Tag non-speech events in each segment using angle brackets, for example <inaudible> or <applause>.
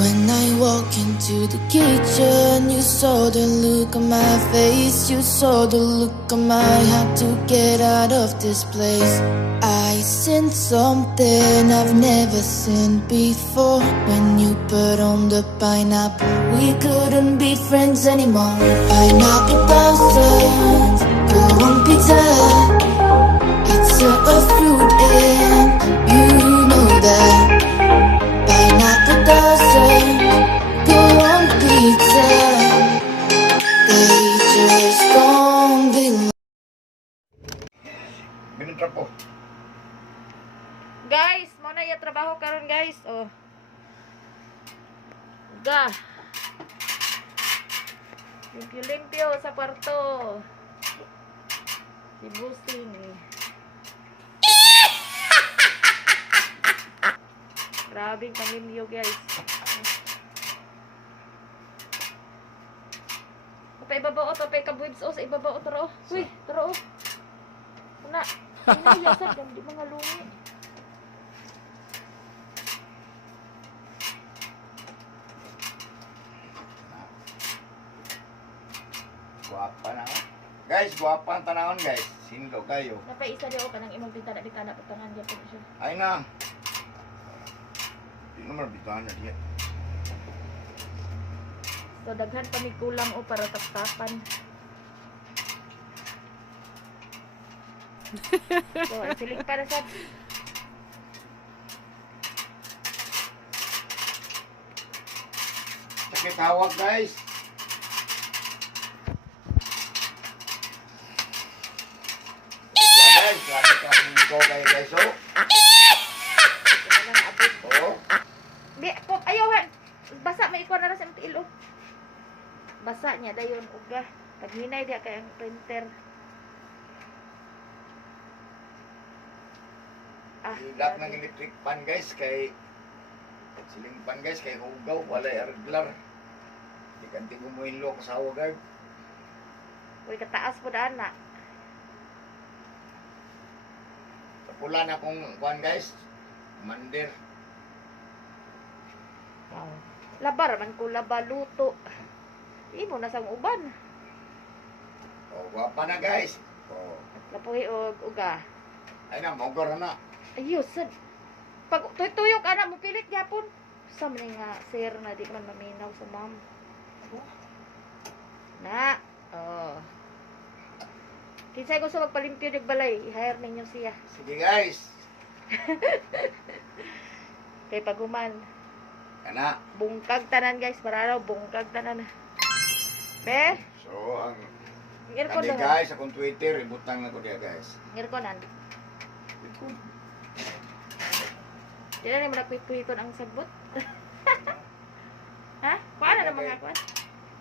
When I walk into the kitchen, you saw the look on my face. You saw the look on my heart to get out of this place. I seen something I've never seen before. When you put on the pineapple, we couldn't be friends anymore. Pineapple blossoms, go on pizza. It's a, sa kwarto. Si Busing. <laughs> Grabing pamilyo guys. Kapay ibabaw o, kapay kabwibs o, sa ibabaw o, taro. Uy, taro o. Una, <laughs> inayasan, di mga lungi. Guwapa na ako. Guys, guwapa ang tanahon guys. Sindo kayo. Napaisa di ako kanang imong pintada di kana patangan gyapon siya. Ay na. Di naman bitahan na diya. So daghan pa mi kulang o para taptapan. <laughs> so, ang siling para sa Sakit hawak guys, grabe ka ko kayo guys. Abot. Oh. Di ko ayaw. Basa may ikaw na ra sa tiilo. Basa niya dayon uga. Pag hinay dia kay ang printer. Ah, Ilat ng electric pan guys kay siling pan guys kay hugaw wala regular. Di kanti ko mo inlo kasawa guard. Uy, kataas po daan na. Sa pula na kong kuan guys. Mandir. Wow. Labar man ko laba luto. Imo na sang uban. Oh, guwapa na guys. Oh. Lapuhi og uga. Ay na, mogor na. Ayos, sad. Pag tuyok ana mo pilit gyapon. Sa man nga sir na di man maminaw sa ma'am. Na. Oh. Kinsay gusto magpalimpyo ng balay, i-hire ninyo siya. Sige guys. <laughs> Kay paguman, Kana. bungkag tanan guys, para raw bungkag tanan. Be, So, ang ngir ko kami na. guys, akong Twitter, ibutang na ko diya guys. Ngir ko nan. Di na mo nagpitpuhiton ang sabot. <laughs> ha? Paano na mga kwan?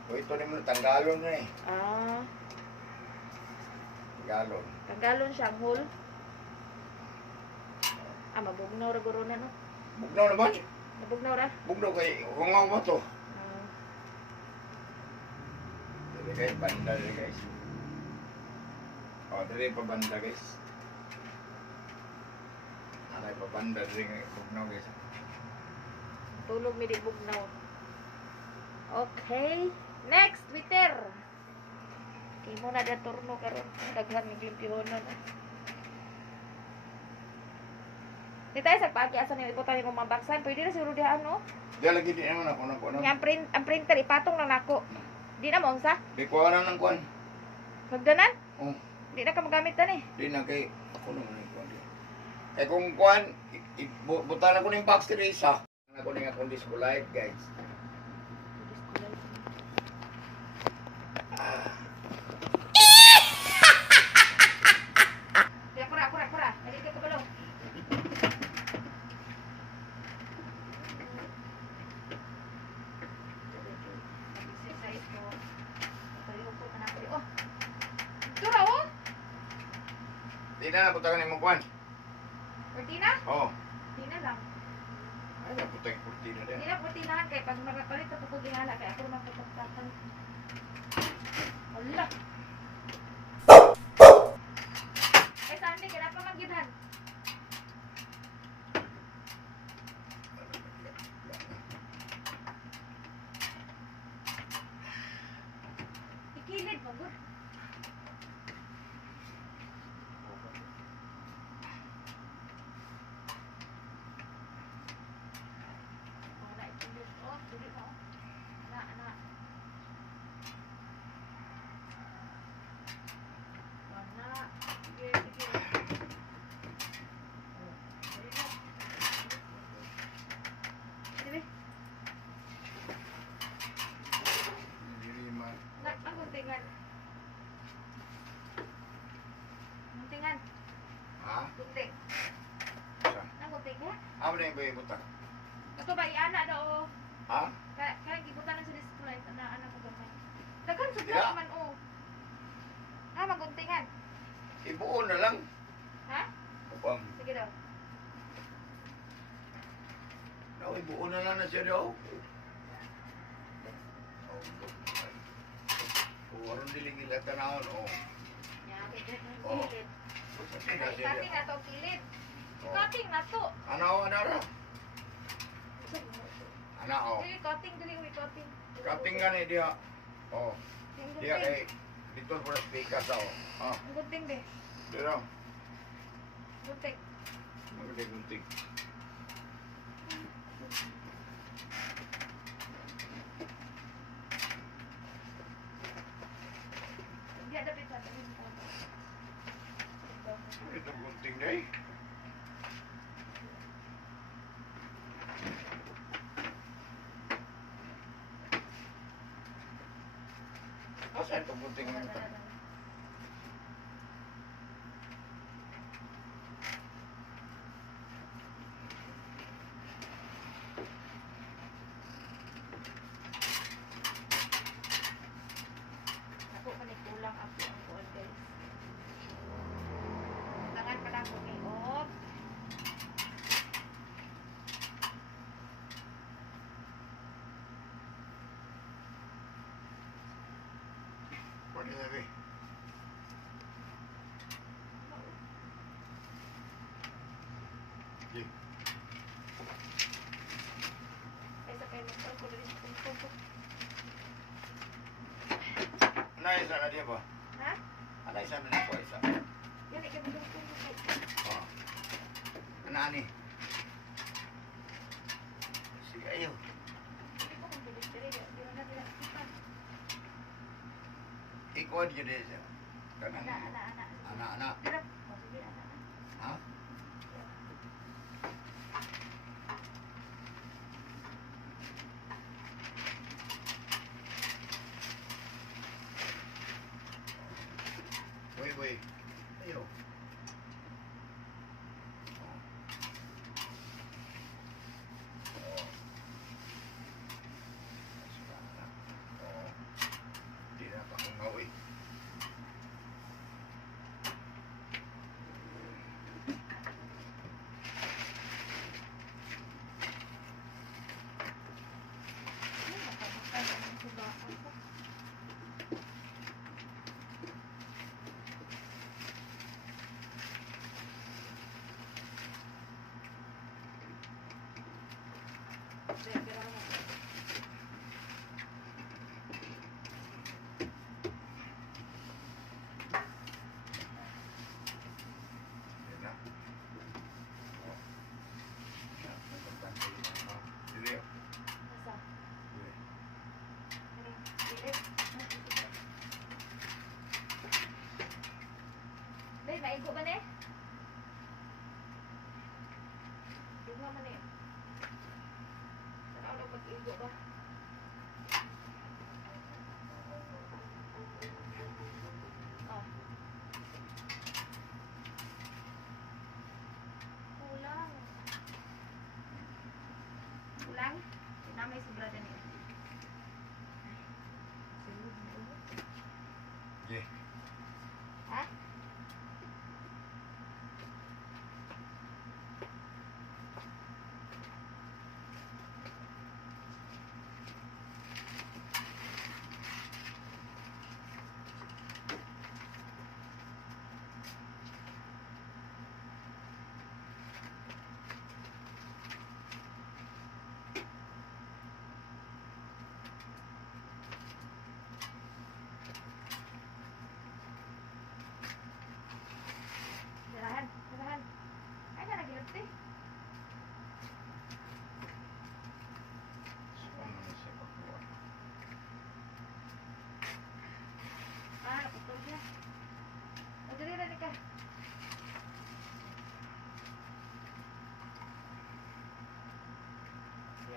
So, ito ni mo tanggalon na eh. Ah, Tanggalon. tanggalon siya ang hole. Ah, mabugnaw ra guro na no. Bugnaw naman. Mabugnaw ra. Bugnaw kay hungaw mo to. Ah, Dili guys, banda dili guys. Oh, dili pa banda guys. Alay pa banda dili nga bugnaw guys. tulog mi di bugnaw. Okay. Next, Twitter. Okay mo na da turno karon. Daghan mi glimpyonon. Di tayo sa pagi asa ni ibutan yung mga baksan. Pwede na siguro diha ano. Di lagi di naman ako na kuno. Yang print ang printer ipatong lang nako. Di na mo unsa? Di ko na ng kuan. Magdanan? Oh, Di na ka magamit tan eh. di na kay ako naman yung kuan. Eh kung kuan, butan ako ng box diri isa. Ako ning akong disco light guys. Kura Tina na putakan imong kuan. Kurtina? Oo. Oh. Tina lang. Ay, naputay kurtina din. Tina kurtina kay pag marapalit sa pukog ihala kay ako naman putak-takan. Wala. Ay, Sandy, kaya pa magidhan. Ikilid, magod. Ha? Gunting. Sa? Ang guntingan. Amo na yung bayi butang. Ito ba, iana daw. Ha? Kaya, kaya gibutan na sa display. Na, anak ko gamay. Dagan, Yeah. sobra naman, oh. Ha, maguntingan. Ibuo na lang. Ha? Upang. Sige daw. No, ibuo na lang na siya daw. Oh, Oh, aron dili gila tanawon oh. Yan, Oh. Na. Cutting na to, kilid. Oh. Cutting na to. Anaw anara. Ana oh. Dili, cutting, dili, uy, cutting. Kating gani dia. Oh, Ang dia gunting. kay dito para speaker sa oh. Ang gunting, be. dito. Gunting. Maganda gunting ada pa ito. Ito gunting day. Ito gunting ng ito? Ako pa ni kulang ako ang kuwan guys. Tangan pa lang ko kay Og. Pwede na rin. Sige. Ay sa kayo nagtawag ko rin sa kuko. Ana isa na dia ba? Ha? Ana isa na dia po isa. Yan ikaw mo kuko. Oh. Ana ni. Sige ayo. Hindi ko kung bilis diri. Di na nila. Ikaw di dia Yeah, get on. Kulang? Na may sobra din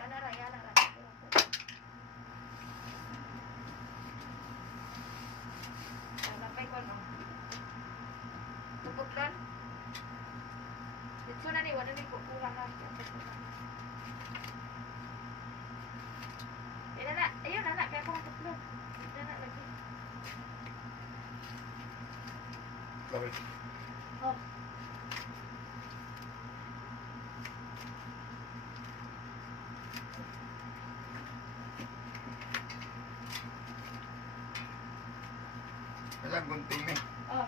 ana ra, ana ra. Ana pay kon oh. Tupukdan. Dito na ni wala ni kukuha na. Eh, na, ayun na, na, kaya ko matutlo. Na, na, lagi. Sabi, Oh. Nasaan gunting ni? Oh.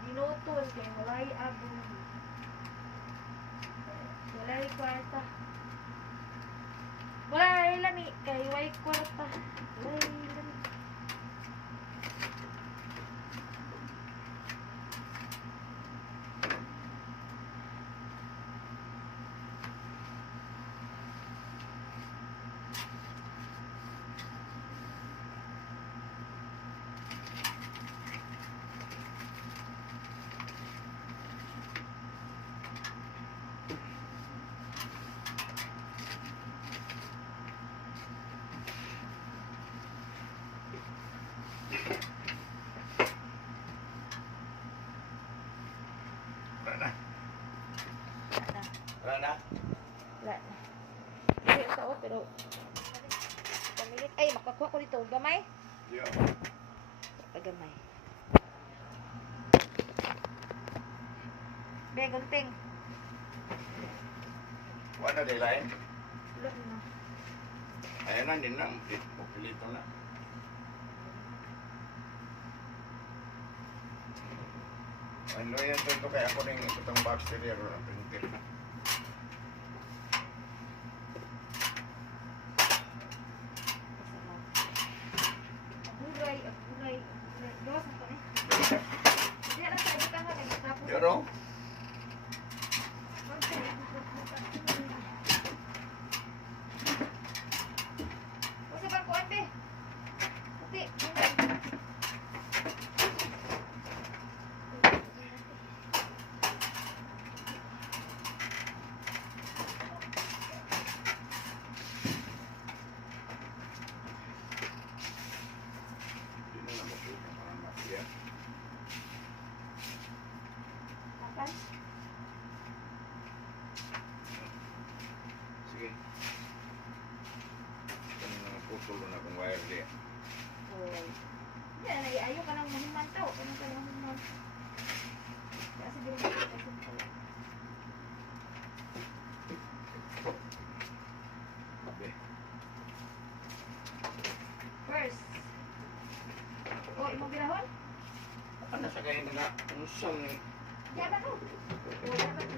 Binutol kay walay abong. Walay kwarta. Walay lami kay walay kwarta. Walay lami. Wala na. Wala na. Wala na. Wala na. Hindi sa o, pero pamilit. Ay, makakuha ko dito. Gamay? Yo. Pagamay. Be, gunting. Wala na lain. Wala na. Ayan na, din na. Pupilito na. Ano yan ito kaya ako rin itong box terrier na printer. Aburay, wrong akong wire di. Oh. Hindi, ay- ayaw ka nang mahiman tao. Ano ka nang mahiman? Kasi di mo. First. Oh, imong bilahon? Ano sa kayo na unsang Diyan ba to? Oh,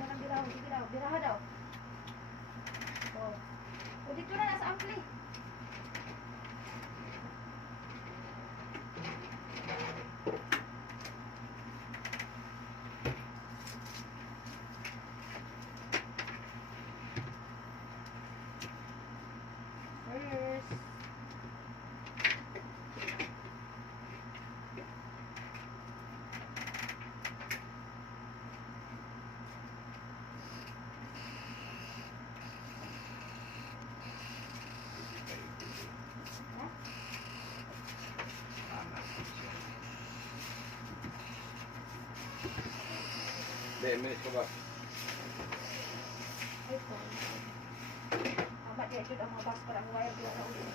10 minutes pa ba? Amat dia sudah mabas parang wire dua na ulit.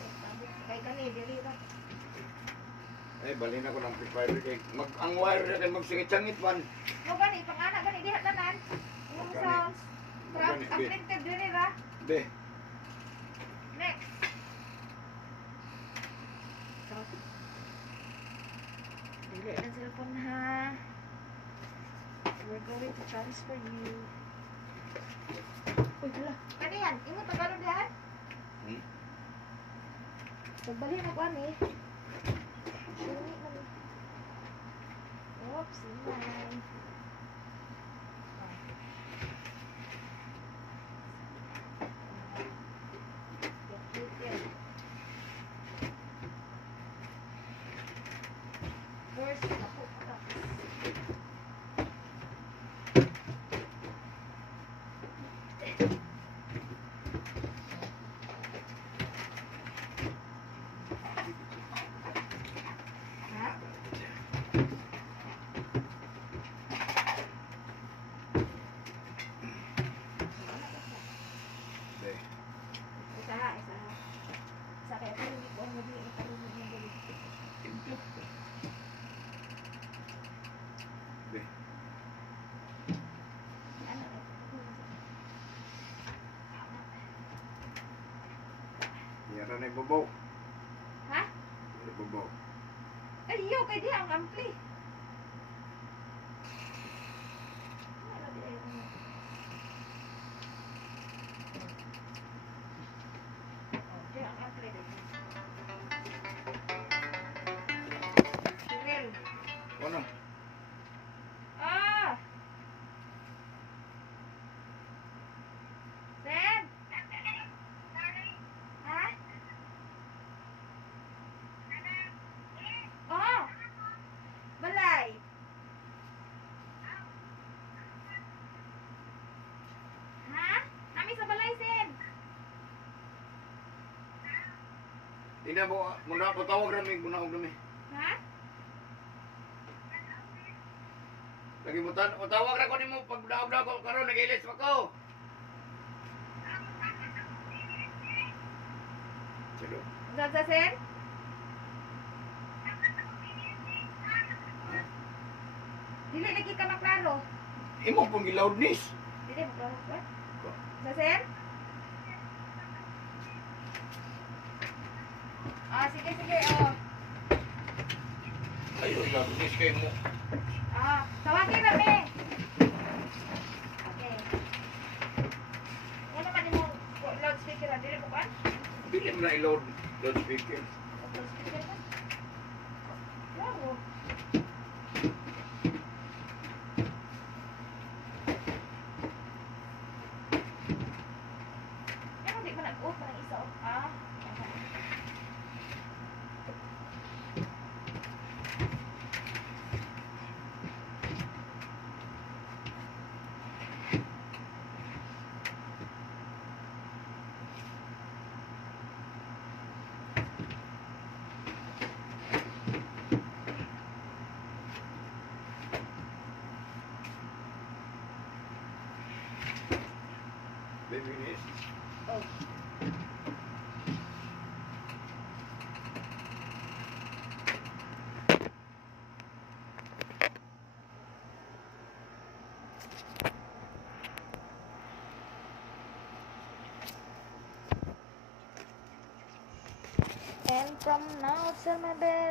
Kay kani diri ra. Eh balin ako ng pre-fiber kay mag ang wire ra kay magsigit-sangit man. Mo gani pangana gani diha tanan. Yung sa trap affected diri ra. Be. Next. Dili ang cellphone ha. We're going to transfer you. Uy, hala. Kaniyan, imo Tagalog dihan? Hmm? Pagbali na ko ani. Sini man. Oops, inay. First, ako, tapos. Be. Isa ha, isa ha. Sa kaya pero ko ang gabi ang kalunod ng gabi. Templo. Be. Ano? Ibabaw. Ha? Yara ibabaw. Ayaw kay di ang ampli. Ina mo, muna ako tawag rami, muna ako rami. Ha? Lagi mo tan, o tawag ra ko nimo pag daog ko karon nagilis pa ko. Sino? Sa Sen? Dili lagi ka maklaro. Imo pong giloudness. Dili maklaro ba? Sa Sen? Ah, sige, sige, oh. Ayo loudness kay mo. Ah, tawagin kami. Okay. Ano naman yung loudspeaker ah? Dili mo ba? Dili mo na i-load loudspeaker. Loudspeaker ba? Wow. Baby nis. Oh. And from now till my very